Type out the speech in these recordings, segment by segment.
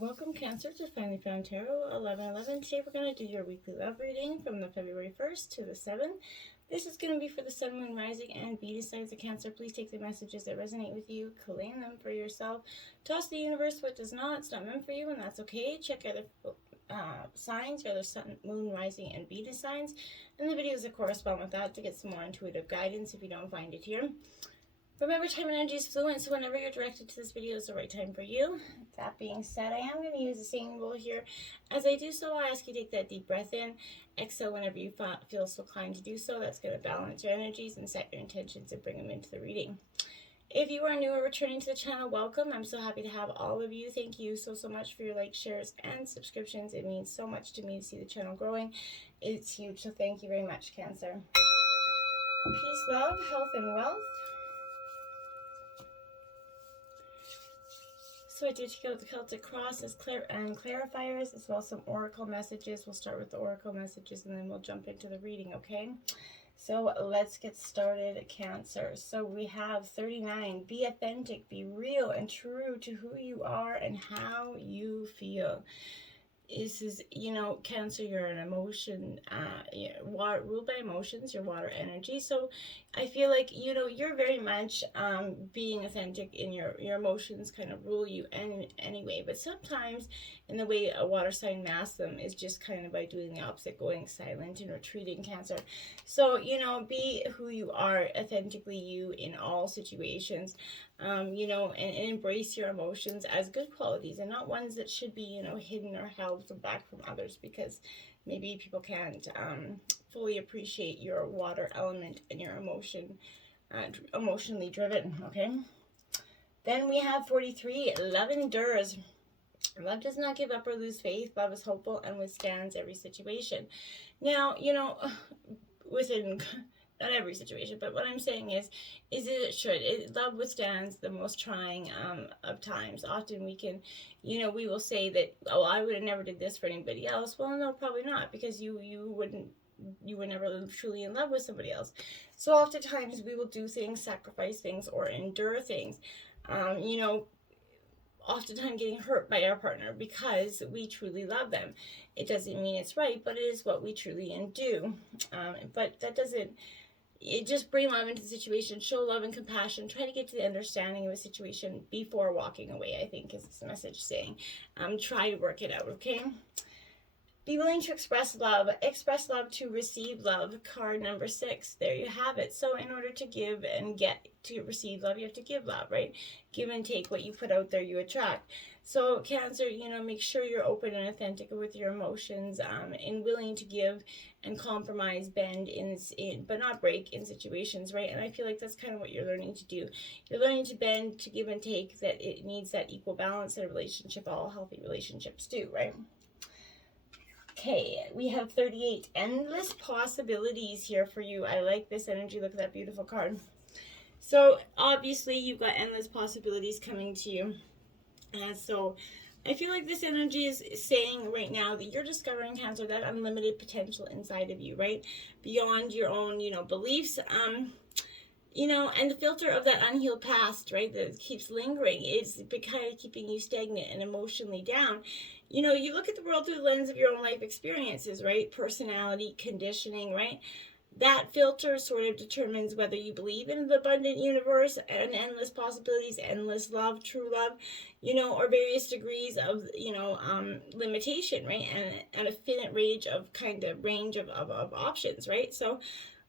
Welcome, Cancer, to Finally Found Tarot 1111. Today we're going to do your weekly love reading from the February 1st to the 7th. This is going to be for the Sun, Moon, Rising, and Venus signs of Cancer. Please take the messages that resonate with you, claim them for yourself. Toss the universe what does not. It's not meant for you, and that's okay. Check other signs, other Sun, Moon, Rising, and Venus signs, and the videos that correspond with that to get some more intuitive guidance if you don't find it here. Remember, time and energy is fluent, so whenever you're directed to this video is the right time for you. That being said, I am going to use the same rule here. As I do so, I ask you to take that deep breath in, exhale whenever you feel so inclined to do so. That's going to balance your energies and set your intentions and bring them into the reading. If you are new or returning to the channel, welcome. I'm so happy to have all of you. Thank you so much for your likes, shares, and subscriptions. It means so much to me to see the channel growing. It's huge, so thank you very much, Cancer. Peace, love, health, and wealth. So I did take out the Celtic Cross as clarifiers, as well as some oracle messages. We'll start with the oracle messages and then we'll jump into the reading, okay? So let's get started, Cancer. So we have 39. Be authentic, be real and true to who you are and how you feel. This is, Cancer, you're an emotion, ruled by emotions, your water energy. So I feel like, you're very much being authentic in your emotions kind of rule you anyway. But sometimes in the way a water sign masks them is just kind of by doing the opposite, going silent and retreating, Cancer. So, be who you are, authentically you in all situations. And embrace your emotions as good qualities and not ones that should be, hidden or held back from others, because maybe people can't fully appreciate your water element and your emotionally driven, okay? Then we have 43, love endures. Love does not give up or lose faith. Love is hopeful and withstands every situation. Now, within not every situation, but what I'm saying is it should. Love withstands the most trying of times. Often we can, we will say that, oh, I would have never did this for anybody else. Well, no, probably not, because you were never truly in love with somebody else. So oftentimes we will do things, sacrifice things, or endure things. Oftentimes getting hurt by our partner because we truly love them. It doesn't mean it's right, but it is what we truly do. But that doesn't. It just bring love into the situation, show love and compassion, try to get to the understanding of a situation before walking away, I think is this message saying. Try to work it out, okay? Be willing to express love to receive love, card number 6. There you have it. So in order to give and get to receive love, you have to give love, right? Give and take. What you put out there, you attract. So Cancer, make sure you're open and authentic with your emotions, and willing to give and compromise, bend but not break in situations, right? And I feel like that's kind of what you're learning to do. You're learning to bend, to give and take, that it needs that equal balance in a relationship. All healthy relationships do, right? Okay, we have 38. Endless possibilities here for you. I like this energy. Look at that beautiful card. So obviously you've got endless possibilities coming to you. So I feel like this energy is saying right now that you're discovering, Cancer, that unlimited potential inside of you, right? Beyond your own, beliefs, and the filter of that unhealed past, right, that keeps lingering is kind of keeping you stagnant and emotionally down. You look at the world through the lens of your own life experiences, right? Personality, conditioning, right? That filter sort of determines whether you believe in the abundant universe and endless possibilities, endless love, true love, or various degrees of, limitation, right? And a finite range of options, right? So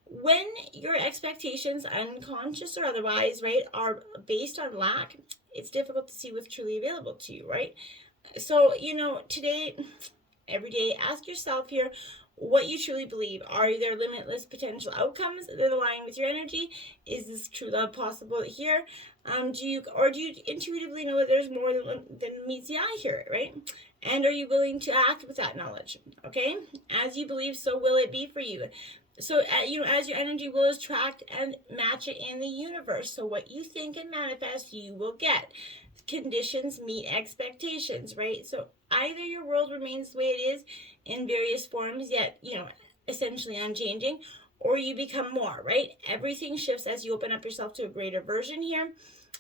when your expectations, unconscious or otherwise, right, are based on lack, it's difficult to see what's truly available to you, right? So, today, every day, ask yourself here what you truly believe. Are there limitless potential outcomes that align with your energy? Is this true love possible here? Do you intuitively know that there's more than meets the eye here, right? And are you willing to act with that knowledge? Okay? As you believe, so will it be for you. So, as your energy will attract and match it in the universe. So what you think and manifest, you will get. Conditions meet expectations, right? So either your world remains the way it is in various forms, yet, essentially unchanging, or you become more, right? Everything shifts as you open up yourself to a greater version here.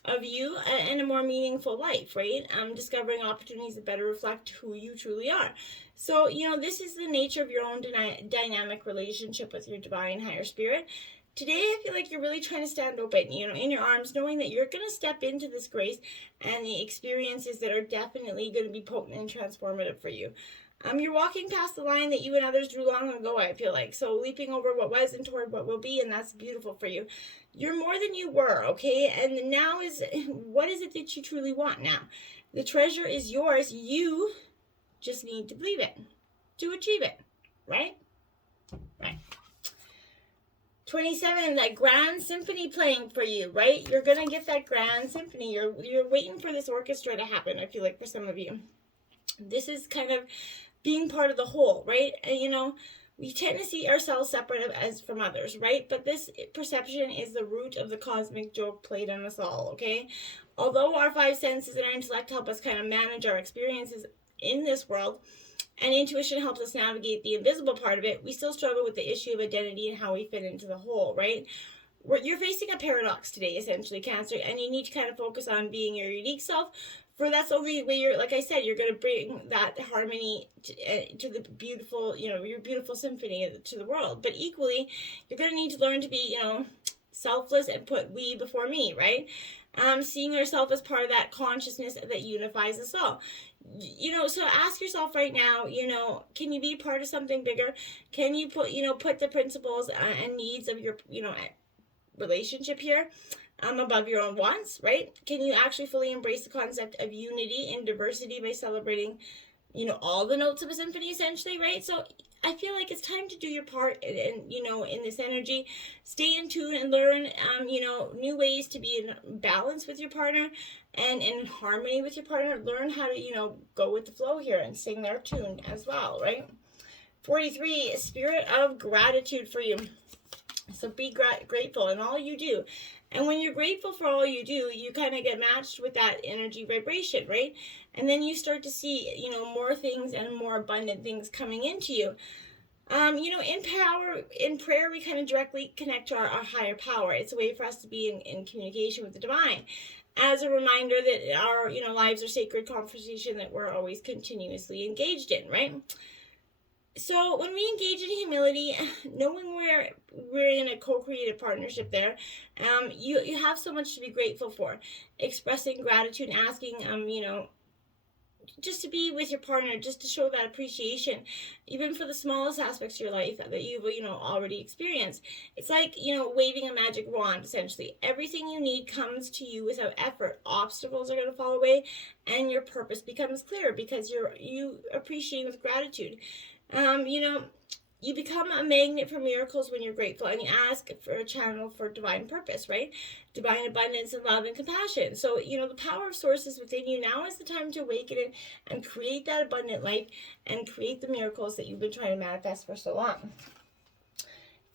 of you and a more meaningful life, right? Discovering opportunities that better reflect who you truly are. So, this is the nature of your own dynamic relationship with your divine higher spirit. Today, I feel like you're really trying to stand open, in your arms, knowing that you're going to step into this grace and the experiences that are definitely going to be potent and transformative for you. You're walking past the line that you and others drew long ago, I feel like. So leaping over what was and toward what will be, and that's beautiful for you. You're more than you were, okay? And now what is it that you truly want now? The treasure is yours. You just need to believe it to achieve it, right? Right. 27, that grand symphony playing for you, right? You're going to get that grand symphony. You're waiting for this orchestra to happen, I feel like, for some of you. This is kind of being part of the whole, right? And, we tend to see ourselves separate as from others, right? But this perception is the root of the cosmic joke played on us all, okay? Although our five senses and our intellect help us kind of manage our experiences in this world, and intuition helps us navigate the invisible part of it, we still struggle with the issue of identity and how we fit into the whole, right? You're facing a paradox today, essentially, Cancer, and you need to kind of focus on being your unique self. For that's the only way like I said, you're going to bring that harmony to the beautiful, your beautiful symphony to the world. But equally, you're going to need to learn to be, selfless and put we before me, right? Seeing yourself as part of that consciousness that unifies us all. So ask yourself right now, can you be part of something bigger? Can you put the principles and needs of your, relationship here above your own wants, right? Can you actually fully embrace the concept of unity and diversity by celebrating, all the notes of a symphony, essentially, right? So I feel like it's time to do your part and, in this energy. Stay in tune and learn, new ways to be in balance with your partner and in harmony with your partner. Learn how to, go with the flow here and sing their tune as well, right? 43, spirit of gratitude for you. So be grateful in all you do. And when you're grateful for all you do, you kind of get matched with that energy vibration, right? And then you start to see, more things and more abundant things coming into you. In prayer, we kind of directly connect to our higher power. It's a way for us to be in communication with the divine. As a reminder that our, lives are sacred conversation that we're always continuously engaged in, right? So when we engage in humility, knowing we're in a co-creative partnership there, you have so much to be grateful for. Expressing gratitude and asking, just to be with your partner, just to show that appreciation, even for the smallest aspects of your life that you've, already experienced. It's like, waving a magic wand, essentially. Everything you need comes to you without effort. Obstacles are going to fall away, and your purpose becomes clear because you appreciate with gratitude. You become a magnet for miracles when you're grateful, and you ask for a channel for divine purpose, right? Divine abundance and love and compassion. So, the power of source is within you. Now is the time to awaken it and create that abundant life and create the miracles that you've been trying to manifest for so long.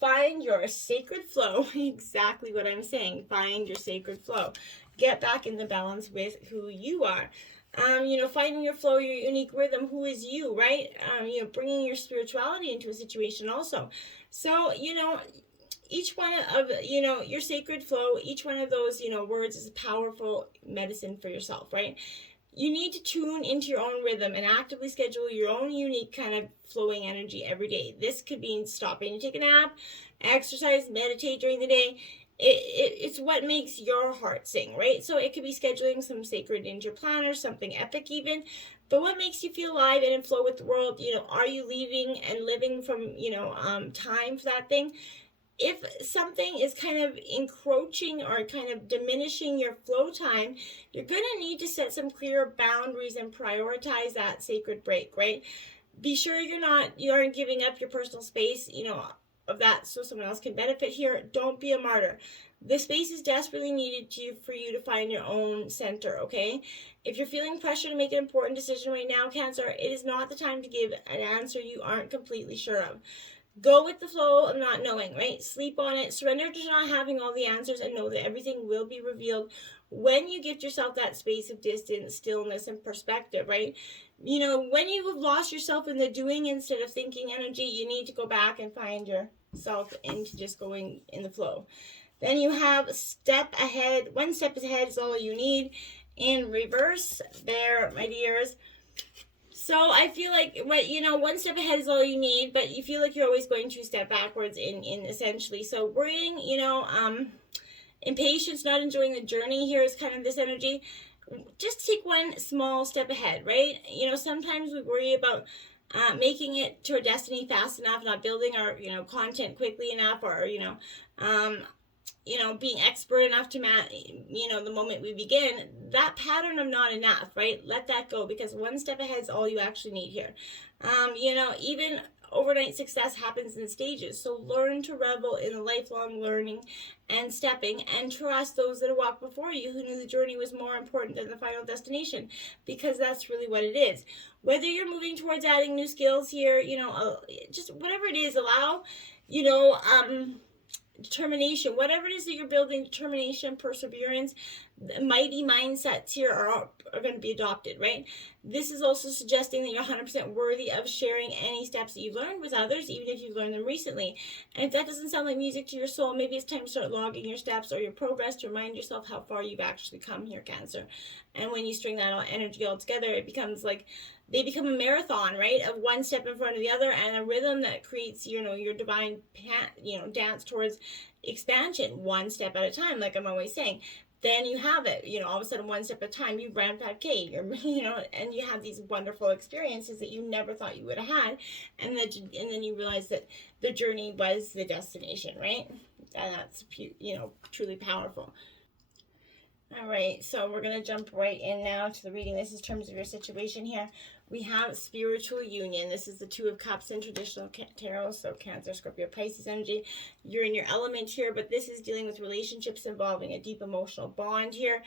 Find your sacred flow. Exactly what I'm saying. Find your sacred flow. Get back in the balance with who you are. Finding your flow, your unique rhythm, who is you, right? Bringing your spirituality into a situation also. So, each one of, your sacred flow, each one of those, words is a powerful medicine for yourself, right? You need to tune into your own rhythm and actively schedule your own unique kind of flowing energy every day. This could mean stopping to take a nap, exercise, meditate during the day. It's what makes your heart sing, right? So it could be scheduling some sacred in your planner, something epic even. But what makes you feel alive and in flow with the world? Are you leaving and living from, time for that thing? If something is kind of encroaching or kind of diminishing your flow time, you're going to need to set some clear boundaries and prioritize that sacred break, right? Be sure you aren't giving up your personal space, of that so someone else can benefit here. Don't be a martyr. The space is desperately needed for you to find your own center, okay? If you're feeling pressure to make an important decision right now, Cancer, it is not the time to give an answer you aren't completely sure of. Go with the flow of not knowing, right? Sleep on it. Surrender to not having all the answers and know that everything will be revealed when you give yourself that space of distance, stillness, and perspective, right? When you have lost yourself in the doing instead of thinking energy, you need to go back and find yourself into just going in the flow. Then you have step ahead. One step ahead is all you need. In reverse there, my dears. So I feel like, one step ahead is all you need, but you feel like you're always going 2 steps backwards in essentially. So worrying, impatience, not enjoying the journey here is kind of this energy. Just take one small step ahead, right? Sometimes we worry about making it to our destiny fast enough, not building our, content quickly enough, or, being expert enough to the moment we begin. That pattern of not enough, right? Let that go, because one step ahead is all you actually need here. Even overnight success happens in stages. So learn to revel in the lifelong learning and stepping, and trust those that have walked before you who knew the journey was more important than the final destination, because that's really what it is. Whether you're moving towards adding new skills here, just whatever it is, allow, determination, whatever it is that you're building, determination, perseverance, mighty mindsets here are going to be adopted, right? This is also suggesting that you're 100% worthy of sharing any steps that you've learned with others, even if you've learned them recently. And if that doesn't sound like music to your soul, maybe it's time to start logging your steps or your progress to remind yourself how far you've actually come here, Cancer. And when you string that energy all together, it becomes like they become a marathon, right? Of one step in front of the other, and a rhythm that creates, your divine, dance towards expansion, one step at a time, like I'm always saying. Then you have it, all of a sudden, one step at a time, you ran 5K, and you have these wonderful experiences that you never thought you would have had. And then you realize that the journey was the destination, right? And that's, truly powerful. All right, so we're going to jump right in now to the reading. This is in terms of your situation here. We have spiritual union. This is the Two of Cups in traditional tarot, so Cancer, Scorpio, Pisces energy. You're in your element here, but this is dealing with relationships involving a deep emotional bond here.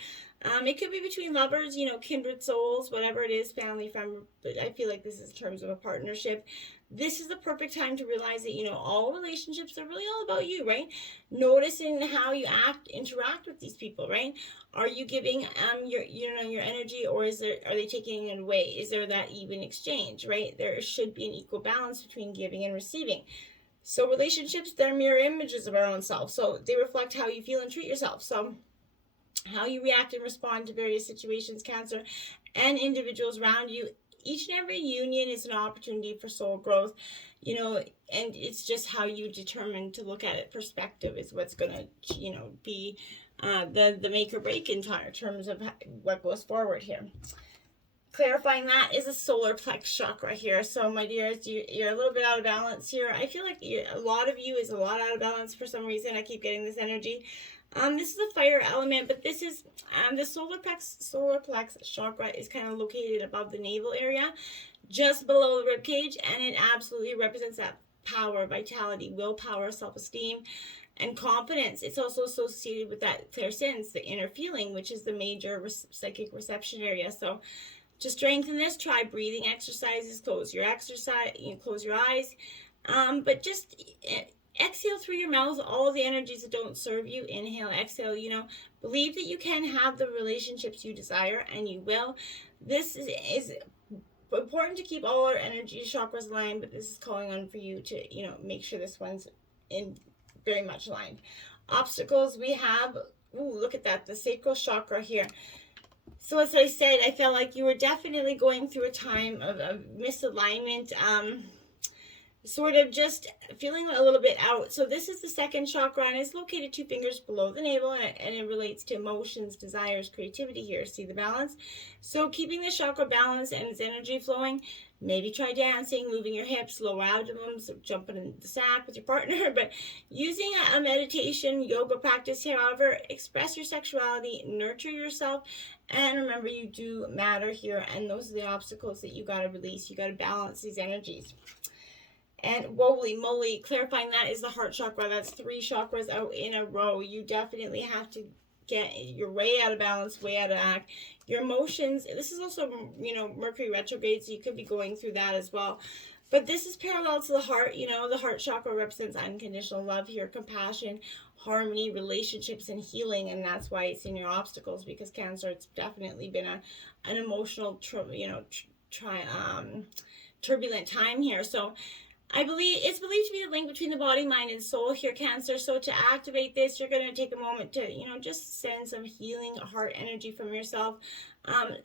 It could be between lovers, kindred souls, whatever it is, family, friend, but I feel like this is in terms of a partnership. This is the perfect time to realize that, all relationships are really all about you, right? Noticing how you interact with these people, right? Are you giving your energy, or are they taking it away? Is there that even exchange, right? There should be an equal balance between giving and receiving. So relationships, they're mirror images of our own self. So they reflect how you feel and treat yourself. So how you react and respond to various situations, Cancer, and individuals around you. Each and every union is an opportunity for soul growth, and it's just how you determine to look at it. Perspective is what's going to, be the make or break in terms of what goes forward here. Clarifying that is a solar plex chakra here. So my dears, you're a little bit out of balance here. I feel like a lot of you is a lot out of balance for some reason. I keep getting this energy. This is a fire element, but this is the solar plex chakra is kind of located above the navel area, just below the rib cage, and it absolutely represents that power, vitality, willpower, self-esteem, and confidence. It's also associated with that clairsense, the inner feeling, which is the major psychic reception area. So to strengthen this, try breathing exercises. Close your eyes, but just exhale through your mouth all the energies that don't serve you. Inhale, exhale. Believe that you can have the relationships you desire, and you will. This is important to keep all our energy chakras aligned, but this is calling on for you to make sure this one's in very much aligned. Obstacles we have. Ooh, look at that, the sacral chakra here. So as I said, I felt like you were definitely going through a time of misalignment, sort of just feeling a little bit out. So this is the second chakra, and it's located 2 fingers below the navel, and it relates to emotions, desires, creativity here. See the balance? So keeping the chakra balanced and its energy flowing. Maybe try dancing, moving your hips, lower abdomen, so jumping in the sack with your partner. But using a meditation, yoga practice here, however, express your sexuality, nurture yourself, and remember you do matter here. And those are the obstacles that you got to release. You got to balance these energies. And holy moly, clarifying that is the heart chakra. That's 3 chakras out in a row. You definitely have to you're way out of balance, way out of act. Your emotions, this is also, Mercury retrograde, so you could be going through that as well. But this is parallel to the heart. The heart chakra represents unconditional love here, compassion, harmony, relationships, and healing. And that's why it's in your obstacles, because Cancer, it's definitely been an emotional, turbulent time here. So It's believed to be the link between the body, mind, and soul here, Cancer. So to activate this, you're going to take a moment to, just send some healing heart energy from yourself. And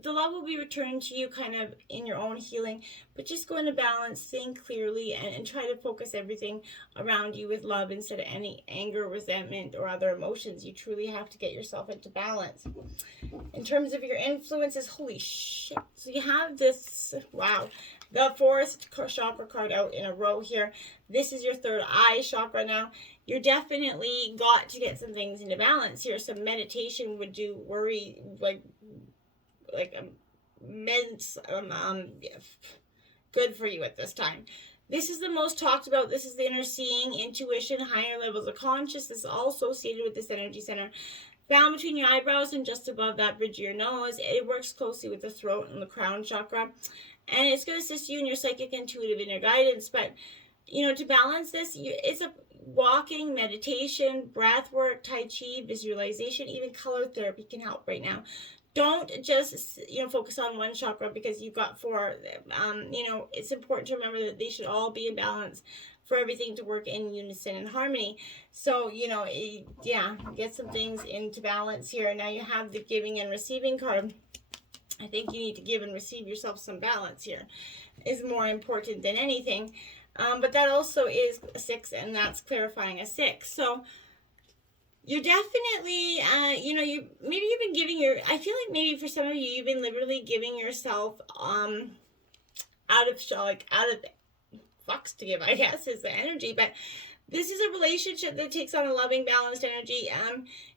the love will be returned to you kind of in your own healing, but just go into balance, think clearly, and try to focus everything around you with love instead of any anger, resentment, or other emotions. You truly have to get yourself into balance. In terms of your influences, holy shit. So you have this, wow, the fourth chakra card out in a row here. This is your third eye chakra now. You're definitely got to get some things into balance here. Some meditation would do worry, like immense, good for you at this time. This is the most talked about. This is the inner seeing, intuition, higher levels of consciousness, all associated with this energy center. Found between your eyebrows and just above that bridge of your nose. It works closely with the throat and the crown chakra. And it's going to assist you in your psychic, intuitive, inner guidance. But, to balance this, it's a walking, meditation, breath work, Tai Chi, visualization, even color therapy can help right now. Don't just, focus on one chakra because you've got four. It's important to remember that they should all be in balance for everything to work in unison and harmony. So, get some things into balance here. Now you have the giving and receiving card. I think you need to give and receive yourself some balance here. Is more important than anything. But that also is a 6, and that's clarifying a 6. So you're definitely, you've been giving I feel like maybe for some of you, you've been literally giving yourself out of fucks to give, I guess, is the energy. But this is a relationship that takes on a loving, balanced energy.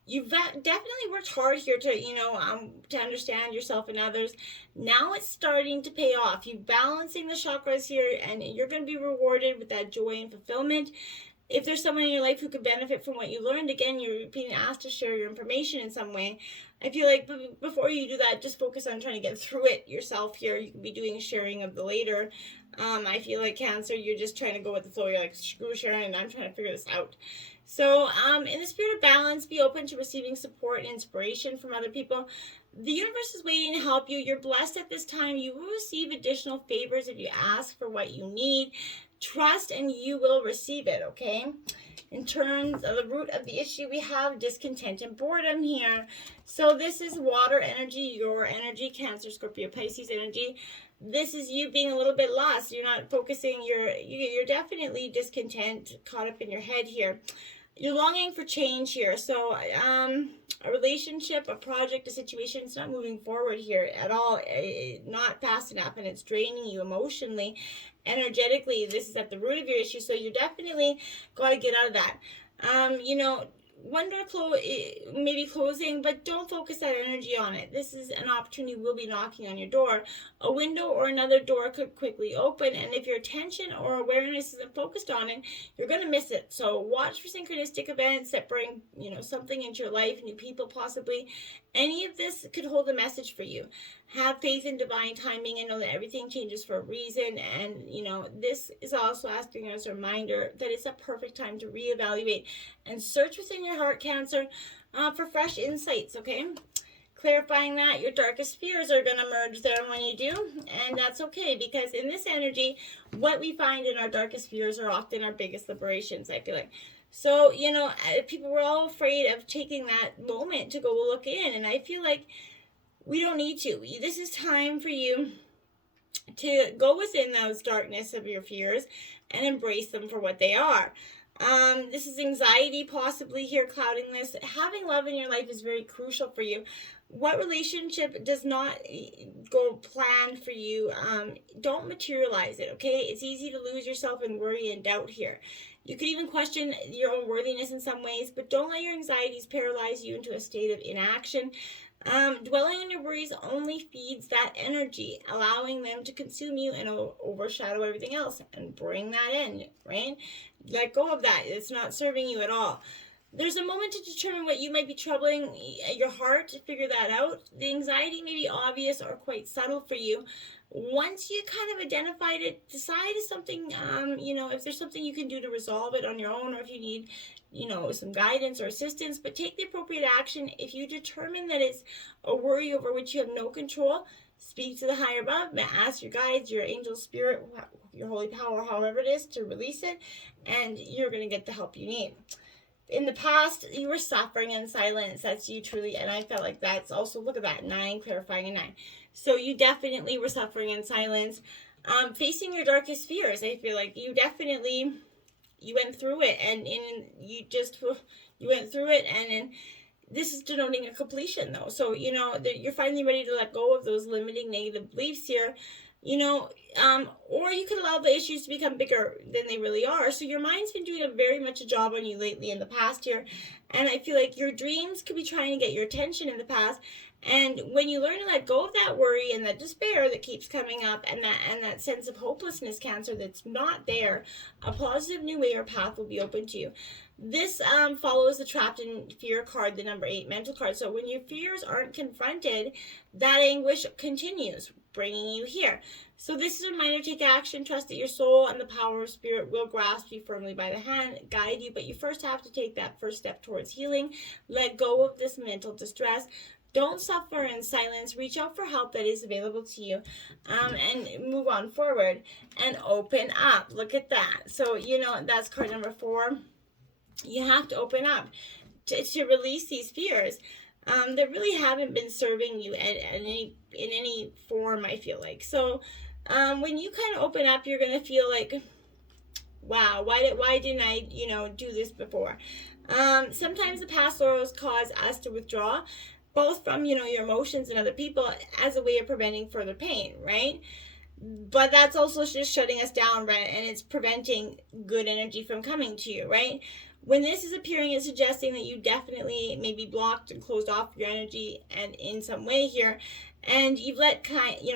You've definitely worked hard here to understand yourself and others. Now it's starting to pay off. You're balancing the chakras here, and you're going to be rewarded with that joy and fulfillment. If there's someone in your life who could benefit from what you learned, again, you're being asked to share your information in some way. I feel like before you do that, just focus on trying to get through it yourself here. You can be doing sharing of the later. I feel like Cancer, you're just trying to go with the flow. You're like, screw sharing, and I'm trying to figure this out. So in the spirit of balance, be open to receiving support and inspiration from other people. The universe is waiting to help you. You're blessed at this time. You will receive additional favors if you ask for what you need. Trust and you will receive it, okay? In terms of the root of the issue, we have discontent and boredom here. So this is water energy, your energy, Cancer, Scorpio, Pisces energy. This is you being a little bit lost. You're not focusing. You're definitely discontent, caught up in your head here. You're longing for change here. So a relationship, a project, a situation, it's not moving forward here at all. Not fast enough, and it's draining you emotionally, energetically. This is at the root of your issue. So you definitely got to get out of that. One door maybe closing, but don't focus that energy on it. This is an opportunity will be knocking on your door. A window or another door could quickly open, and if your attention or awareness isn't focused on it, you're going to miss it. So watch for synchronistic events that bring, something into your life, new people possibly. Any of this could hold a message for you. Have faith in divine timing and know that everything changes for a reason. And, this is also asking us a reminder that it's a perfect time to reevaluate and search within your heart, Cancer, for fresh insights, okay? Clarifying that your darkest fears are going to emerge there when you do, and that's okay, because in this energy, what we find in our darkest fears are often our biggest liberations, I feel like. So, people were all afraid of taking that moment to go look in, and I feel like we don't need to. This is time for you to go within those darkness of your fears and embrace them for what they are. This is anxiety possibly here clouding this. Having love in your life is very crucial for you. What relationship does not go planned for you, don't materialize it, okay? It's easy to lose yourself in worry and doubt here. You could even question your own worthiness in some ways, but don't let your anxieties paralyze you into a state of inaction. Dwelling on your worries only feeds that energy, allowing them to consume you and overshadow everything else, and bring that in, right? Let go of that. It's not serving you at all. There's a moment to determine what you might be troubling your heart, to figure that out. The anxiety may be obvious or quite subtle for you. Once you kind of identified it, decide if something, if there's something you can do to resolve it on your own, or if you need, some guidance or assistance, but take the appropriate action. If you determine that it's a worry over which you have no control, speak to the higher above, ask your guides, your angel spirit, your holy power, however it is, to release it, and you're going to get the help you need. In the past, you were suffering in silence. That's you truly, and I felt like that's also, look at that, 9, clarifying a 9. So you definitely were suffering in silence. Facing your darkest fears, I feel like you went through it, and you went through it, and this is denoting a completion, though. So, you're finally ready to let go of those limiting negative beliefs here, or you could allow the issues to become bigger than they really are. So your mind's been doing very much a job on you lately in the past here, and I feel like your dreams could be trying to get your attention in the past. And when you learn to let go of that worry and that despair that keeps coming up, and that sense of hopelessness, Cancer, that's not there, a positive new way or path will be open to you. This follows the trapped in fear card, the number 8 mental card. So when your fears aren't confronted, that anguish continues, bringing you here. So this is a reminder: take action, trust that your soul and the power of spirit will grasp you firmly by the hand, guide you, but you first have to take that first step towards healing. Let go of this mental distress. Don't suffer in silence. Reach out for help that is available to you, and move on forward and open up. Look at that. So, that's card number 4. You have to open up to release these fears that really haven't been serving you in any form, I feel like. So when you kind of open up, you're going to feel like, wow, why didn't I, do this before? Sometimes the past sorrows cause us to withdraw, both from, your emotions and other people, as a way of preventing further pain, right? But that's also just shutting us down, right? And it's preventing good energy from coming to you, right? When this is appearing, it's suggesting that you definitely maybe blocked and closed off your energy and in some way here, and you've let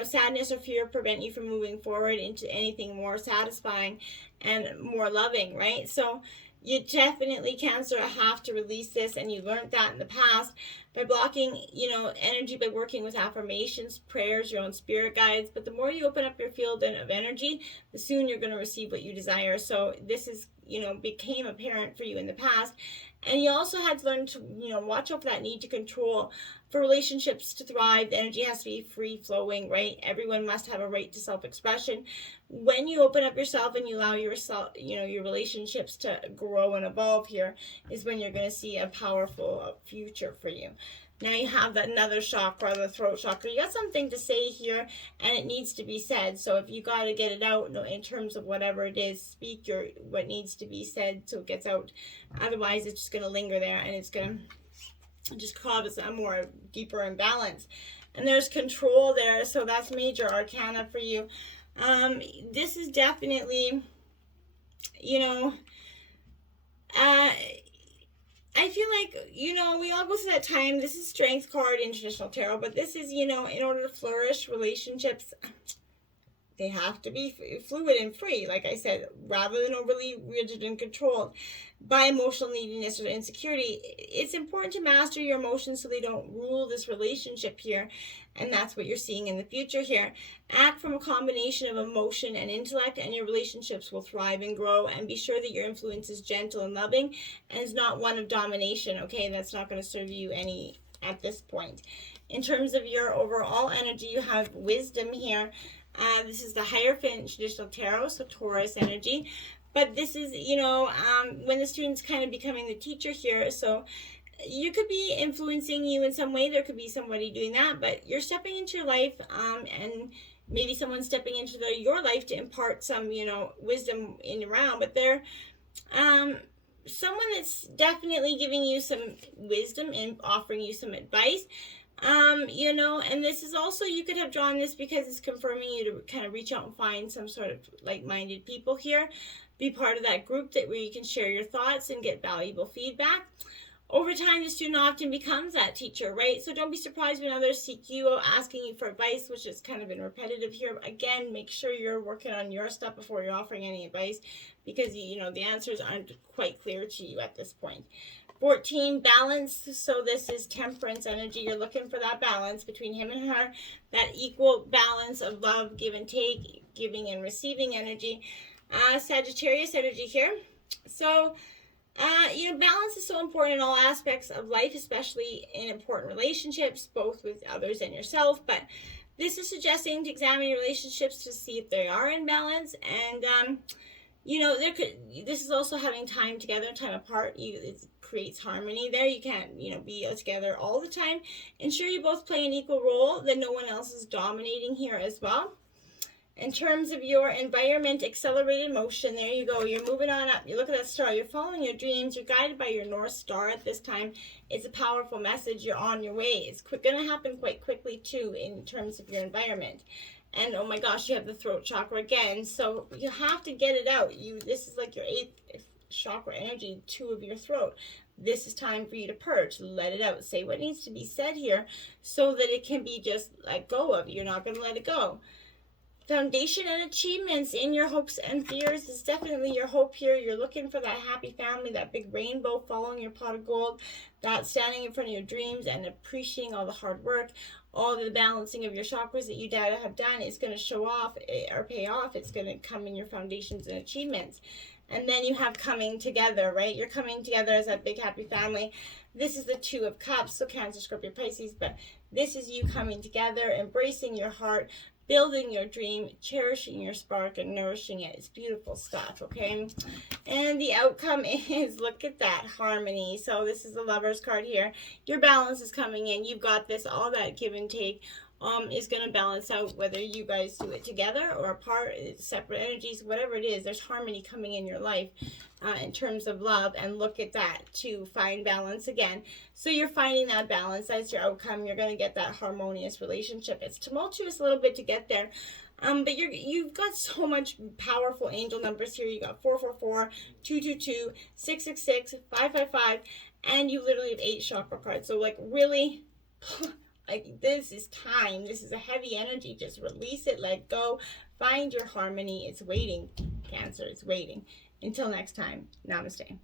sadness or fear prevent you from moving forward into anything more satisfying and more loving, right? So you definitely, Cancer, have to release this, and you learned that in the past by blocking, energy, by working with affirmations, prayers, your own spirit guides. But the more you open up your field of energy, the sooner you're going to receive what you desire. So this is, became apparent for you in the past. And you also had to learn to, watch out for that need to control. For relationships to thrive, the energy has to be free-flowing, right? Everyone must have a right to self-expression. When you open up yourself and you allow yourself, your relationships to grow and evolve here, is when you're going to see a powerful future for you. Now you have that another chakra, the throat chakra. You got something to say here, and it needs to be said. So if you got to get it out, in terms of whatever it is, speak what needs to be said so it gets out. Otherwise, it's just going to linger there, and it's going to just cause a more deeper imbalance. And there's control there, so that's major arcana for you. This is definitely, I feel like, we all go through that time. This is strength card in traditional tarot, but this is, in order to flourish, relationships, they have to be fluid and free, like I said, rather than overly rigid and controlled by emotional neediness or insecurity. It's important to master your emotions so they don't rule this relationship here, and that's what you're seeing in the future here. Act from a combination of emotion and intellect, and your relationships will thrive and grow. And be sure that your influence is gentle and loving and is not one of domination, okay? That's not going to serve you any at this point. In terms of your overall energy, you have wisdom here. This is the Hierophant traditional tarot, so Taurus energy. But this is, when the student's kind of becoming the teacher here. So you could be influencing you in some way. There could be somebody doing that. But you're stepping into your life, and maybe someone's stepping into your life to impart some, wisdom in around. But they're someone that's definitely giving you some wisdom and offering you some advice. And this is also, you could have drawn this because it's confirming you to kind of reach out and find some sort of like-minded people here. Be part of that group where you can share your thoughts and get valuable feedback. Over time, the student often becomes that teacher, right? So don't be surprised when others seek you, asking you for advice, which has kind of been repetitive here. Again, make sure you're working on your stuff before you're offering any advice, because, the answers aren't quite clear to you at this point. 14, balance. So this is temperance energy. You're looking for that balance between him and her, that equal balance of love, give and take, giving and receiving energy. Sagittarius energy here. So, balance is so important in all aspects of life, especially in important relationships, both with others and yourself. But this is suggesting to examine your relationships to see if they are in balance. And, this is also having time together, time apart. It creates harmony there. You can't, be together all the time. Ensure you both play an equal role, that no one else is dominating here as well. In terms of your environment, accelerated motion, there you go. You're moving on up. You look at that star. You're following your dreams. You're guided by your North Star at this time. It's a powerful message. You're on your way. It's going to happen quite quickly, too, in terms of your environment. And, oh my gosh, you have the throat chakra again. So you have to get it out. This is like your 8th chakra energy, 2 of your throat. This is time for you to purge. Let it out. Say what needs to be said here so that it can be just let go of. You're not going to let it go. Foundation and achievements in your hopes and fears is definitely your hope here. You're looking for that happy family, that big rainbow, following your pot of gold, that standing in front of your dreams and appreciating all the hard work, all the balancing of your chakras that you have done is going to show off or pay off. It's going to come in your foundations and achievements. And then you have coming together, right? You're coming together as that big happy family. This is the 2 of Cups, so Cancer, Scorpio, Pisces, but this is you coming together, embracing your heart, building your dream, cherishing your spark, and nourishing it. It's beautiful stuff, okay? And the outcome is, look at that, harmony. So this is the Lover's card here. Your balance is coming in. You've got this, all that give and take is going to balance out, whether you guys do it together or apart, separate energies, whatever it is. There's harmony coming in your life in terms of love, and look at that, to find balance again. So you're finding that balance. That's your outcome. You're going to get that harmonious relationship. It's tumultuous a little bit to get there, but you've got so much powerful angel numbers here. You got 444, 222, 666, 555, and you literally have 8 chakra cards. So like really, like this is time. This is a heavy energy. Just release it, let go, find your harmony. It's waiting, Cancer. It's waiting. Until next time, namaste.